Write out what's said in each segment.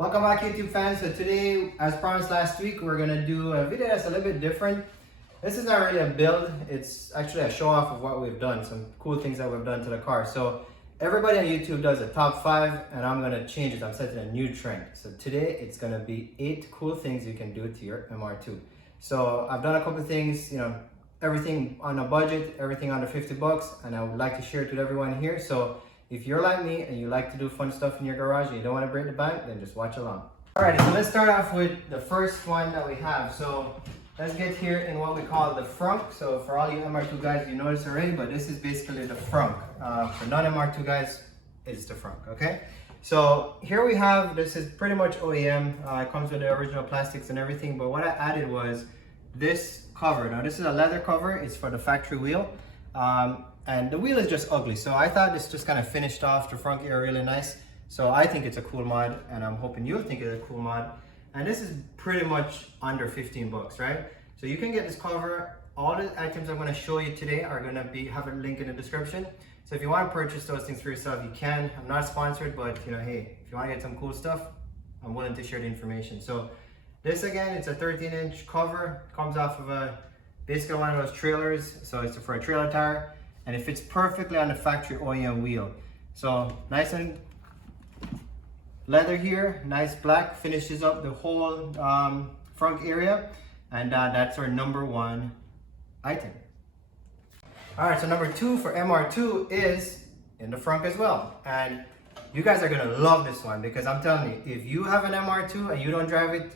Welcome back, YouTube fans. So today, as promised last week, we're gonna do a video that's a little bit different. This is not really a build, it's actually a show off of what we've done, some cool things that we've done to the car. So everybody on YouTube does a top 5 and I'm gonna change it. I'm setting a new trend. So today it's gonna be 8 cool things you can do to your MR2. So I've done a couple of things, everything on a budget, everything under 50 bucks, and I would like to share it with everyone here. So if you're like me and you like to do fun stuff in your garage and you don't want to break the bank, then just watch along. Alright, so let's start off with the first one that we have. So let's get here in what we call the frunk. So for all you MR2 guys, you know this already, but this is basically the frunk. For non-MR2 guys, it's the frunk, okay? So here we have, this is pretty much OEM. It comes with the original plastics and everything, but what I added was this cover. Now this is a leather cover, it's for the factory wheel. And the wheel is just ugly, so I thought this just kind of finished off the front area really nice. So I think it's a cool mod, and I'm hoping you'll think it's a cool mod. And this is pretty much under 15 bucks, right? So you can get this cover. All the items I'm going to show you today are going to have a link in the description. So if you want to purchase those things for yourself, you can. I'm not sponsored, but hey, if you want to get some cool stuff, I'm willing to share the information. So this again, it's a 13-inch cover. Comes off of basically one of those trailers. So it's for a trailer tire. And it fits perfectly on the factory OEM wheel. So nice and leather here, nice black, finishes up the whole front area. And that's our number 1 item. All right, so number 2 for MR2 is in the front as well. And you guys are gonna love this one because I'm telling you, if you have an MR2 and you don't drive it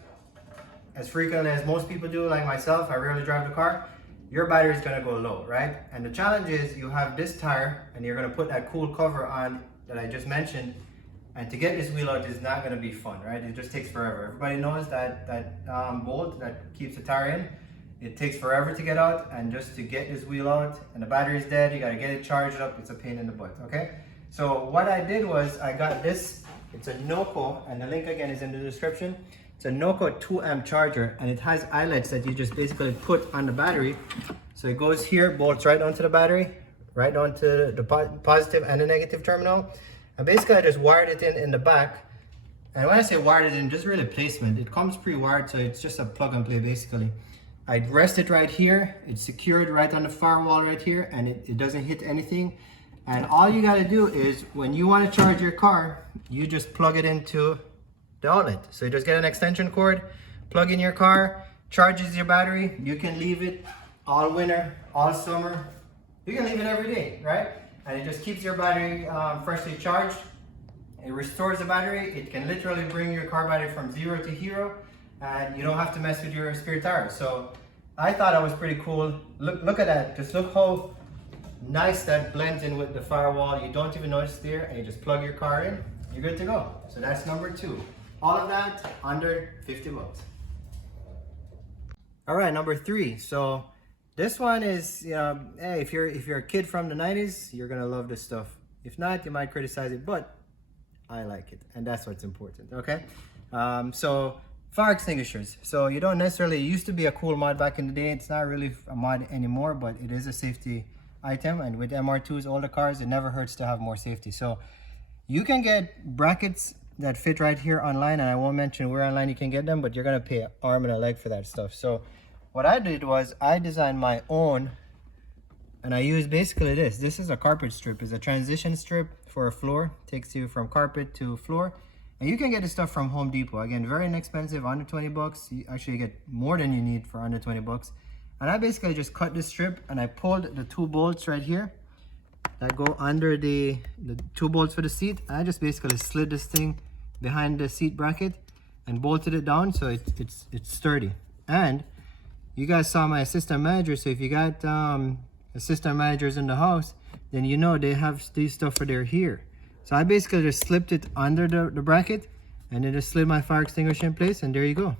as frequently as most people do, like myself, I rarely drive the car, your battery is going to go low, right? And the challenge is you have this tire and you're going to put that cool cover on that I just mentioned, and to get this wheel out is not going to be fun, right? It just takes forever. Everybody knows that bolt that keeps the tire in, it takes forever to get out, and just to get this wheel out and the battery is dead, you got to get it charged up. It's a pain in the butt, okay? So what I did was I got this, it's a NOCO, and the link again is in the description. It's a NOCO 2 amp charger, and it has eyelets that you just basically put on the battery. So it goes here, bolts right onto the battery, right onto the positive and the negative terminal. And basically I just wired it in the back. And when I say wired it in, just really placement. It comes pre-wired, so it's just a plug and play basically. I rest it right here. It's secured right on the firewall right here, and it doesn't hit anything. And all you gotta do is when you wanna charge your car, you just plug it into the outlet. So you just get an extension cord, plug in your car, charges your battery. You can leave it all winter, all summer. You can leave it every day, right? And it just keeps your battery freshly charged. It restores the battery. It can literally bring your car battery from 0 to hero, and you don't have to mess with your spare tires. So I thought that was pretty cool. Look at that. Just look how nice that blends in with the firewall. You don't even notice there, and you just plug your car in. You're good to go. So that's number 2. All of that under 50 bucks. All right, number 3. So this one is, hey, if you're a kid from the 90s, you're gonna love this stuff. If not, you might criticize it, but I like it, and that's what's important, okay? So fire extinguishers. So you don't necessarily, it used to be a cool mod back in the day. It's not really a mod anymore, but it is a safety item, and with MR2s, older cars, it never hurts to have more safety. So you can get brackets that fit right here online, and I won't mention where online you can get them, but you're gonna pay an arm and a leg for that stuff. So what I did was I designed my own, and I used basically this. This is a carpet strip. It's a transition strip for a floor. Takes you from carpet to floor. And you can get this stuff from Home Depot. Again, very inexpensive, under 20 bucks. You actually get more than you need for under 20 bucks. And I basically just cut this strip and I pulled the 2 bolts right here that go under the 2 bolts for the seat. I just basically slid this thing behind the seat bracket and bolted it down so it's sturdy. And you guys saw my assistant manager, so if you got assistant managers in the house, then you know they have these stuff for their here. So I basically just slipped it under the bracket and then just slid my fire extinguisher in place, and there you go.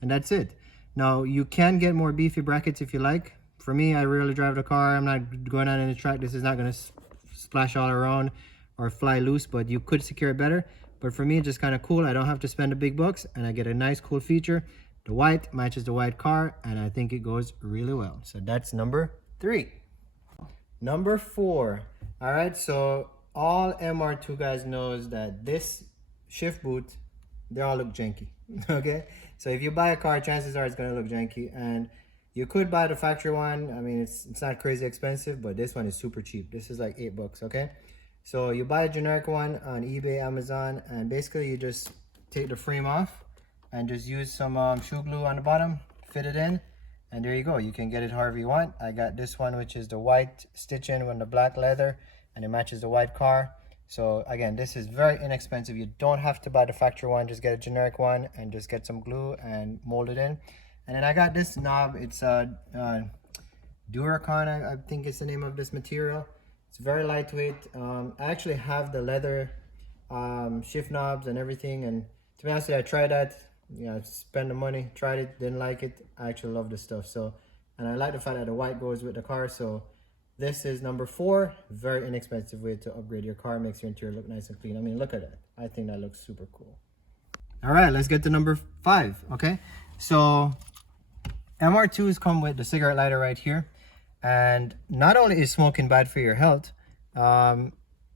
And that's it. Now you can get more beefy brackets if you like. For me, I rarely drive the car. I'm not going on any track. This is not going to splash all around or fly loose, but you could secure it better. But for me, it's just kind of cool. I don't have to spend the big bucks, and I get a nice cool feature. The white matches the white car, and I think it goes really well. So that's number 3. Number 4. All right, so all MR2 guys knows that this shift boot they all look janky. Okay, so if you buy a car, chances are it's gonna look janky, and you could buy the factory one. I mean, it's not crazy expensive, but this one is super cheap. This is like $8. Okay, so you buy a generic one on eBay, Amazon, and basically you just take the frame off and just use some shoe glue on the bottom, fit it in, and there you go. You can get it however you want. I got this one, which is the white stitching with the black leather, and it matches the white car. So again, this is very inexpensive. You don't have to buy the factory one. Just get a generic one and just get some glue and mold it in. And then I got this knob. It's a Duracon, I think it's the name of this material. It's very lightweight. I actually have the leather shift knobs and everything. And to be honest with you, I tried that. You know, spend the money, tried it, didn't like it. I actually love this stuff. So, and I like the fact that the white goes with the car. So this is number 4. Very inexpensive way to upgrade your car. Makes your interior look nice and clean. I mean, look at that. I think that looks super cool. All right, let's get to number 5. Okay, so MR2s come with the cigarette lighter right here. And not only is smoking bad for your health,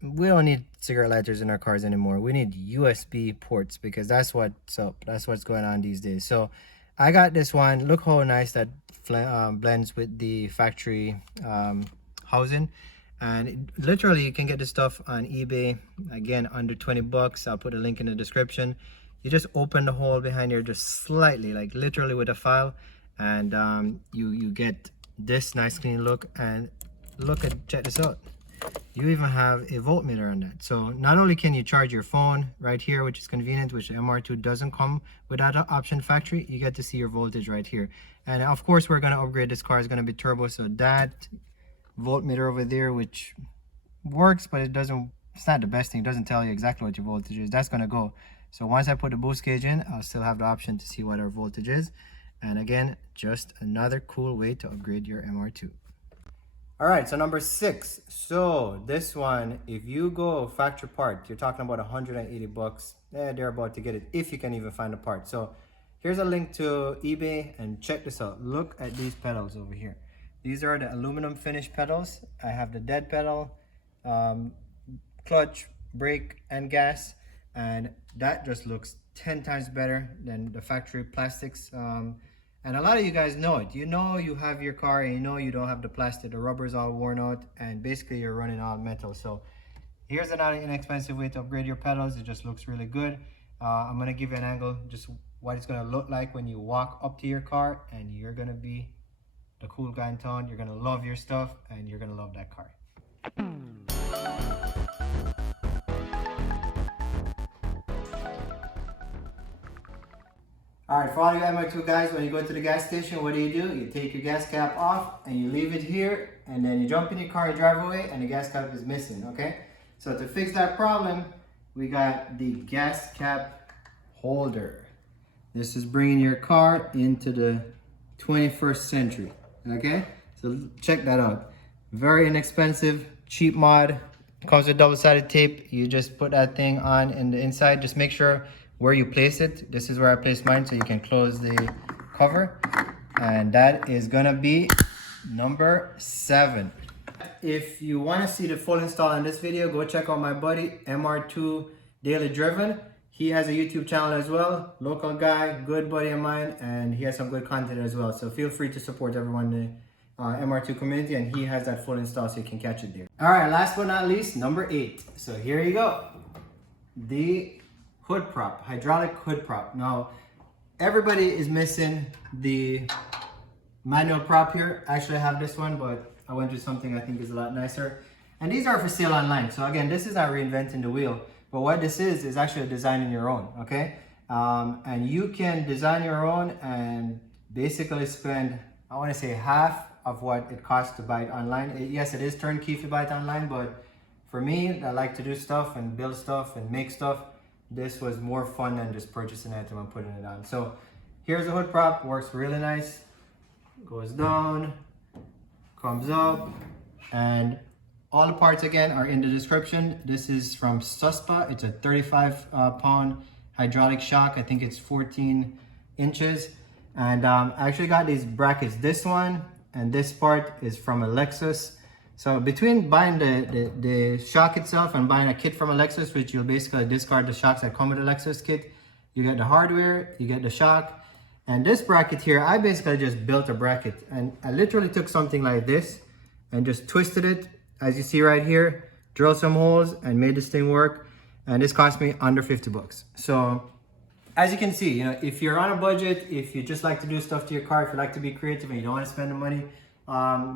we don't need cigarette lighters in our cars anymore. We need USB ports, because that's what's up. That's what's going on these days. So I got this one. Look how nice that blends with the factory housing. And literally you can get this stuff on eBay, again, under $20. I'll put a link in the description. You just open the hole behind here just slightly, like literally with a file, and you get this nice clean look. And check this out. You even have a voltmeter on that. So not only can you charge your phone right here, which is convenient, which the MR2 doesn't come with that option factory, you get to see your voltage right here. And of course, we're going to upgrade this car. It's going to be turbo. So that voltmeter over there, which works, but it's not the best thing. It doesn't tell you exactly what your voltage is. That's going to go. So once I put the boost gauge in, I'll still have the option to see what our voltage is. And again, just another cool way to upgrade your MR2. All right, so number 6. So this one, if you go factory part, you're talking about $180. They're about to get it, if you can even find a part. So here's a link to eBay, and check this out. Look at these pedals over here. These are the aluminum finish pedals. I have the dead pedal, clutch, brake, and gas, and that just looks 10 times better than the factory plastics. And a lot of you guys know it. You know you have your car and you know you don't have the plastic. The rubber's all worn out and basically you're running all metal. So here's another inexpensive way to upgrade your pedals. It just looks really good. I'm going to give you an angle, just what it's going to look like when you walk up to your car, and you're going to be the cool guy in town. You're going to love your stuff and you're going to love that car. All right, for all you MR2 guys, when you go to the gas station, what do? You take your gas cap off and you leave it here, and then you jump in your car and drive away, and the gas cap is missing, okay? So to fix that problem, we got the gas cap holder. This is bringing your car into the 21st century, okay? So check that out. Very inexpensive, cheap mod. Comes with double-sided tape. You just put that thing on in the inside. Just make sure where you place it. This is where I placed mine, so you can close the cover. And that is gonna be number 7. If you want to see the full install on this video, go check out my buddy MR2 Daily Driven. He has a YouTube channel as well. Local guy, good buddy of mine, and he has some good content as well. So feel free to support everyone in the MR2 community, and he has that full install so you can catch it there. All right, last but not least, number 8. So here you go. The hood prop, hydraulic hood prop. Now, everybody is missing the manual prop here. Actually, I have this one, but I went to something I think is a lot nicer. And these are for sale online. So again, this is not reinventing the wheel, but what this is actually designing your own, okay? And you can design your own and basically spend, I want to say, half of what it costs to buy it online. Yes, it is turnkey if you buy it online, but for me, I like to do stuff and build stuff and make stuff. This was more fun than just purchasing an item and putting it on. So here's the hood prop, works really nice. Goes down, comes up, and all the parts again are in the description. This is from SUSPA. It's a 35 pound hydraulic shock. I think it's 14 inches. And I actually got these brackets. This one and this part is from a Lexus. So between buying the shock itself and buying a kit from a Lexus, which you'll basically discard the shocks that come with a Lexus kit, you get the hardware, you get the shock. And this bracket here, I basically just built a bracket, and I literally took something like this and just twisted it, as you see right here, drilled some holes and made this thing work. And this cost me under 50 bucks. So as you can see, you know, if you're on a budget, if you just like to do stuff to your car, if you like to be creative and you don't want to spend the money,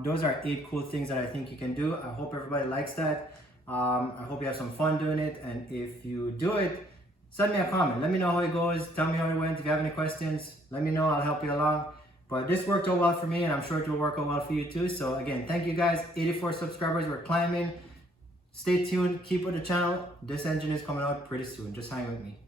those are 8 cool things that I think you can do. I hope everybody likes that. I hope you have some fun doing it. And if you do it, send me a comment. Let me know how it goes. Tell me how it went. If you have any questions, let me know. I'll help you along. But this worked out well for me, and I'm sure it will work out well for you too. So again, thank you guys. 84 subscribers. We're climbing. Stay tuned. Keep with the channel. This engine is coming out pretty soon. Just hang with me.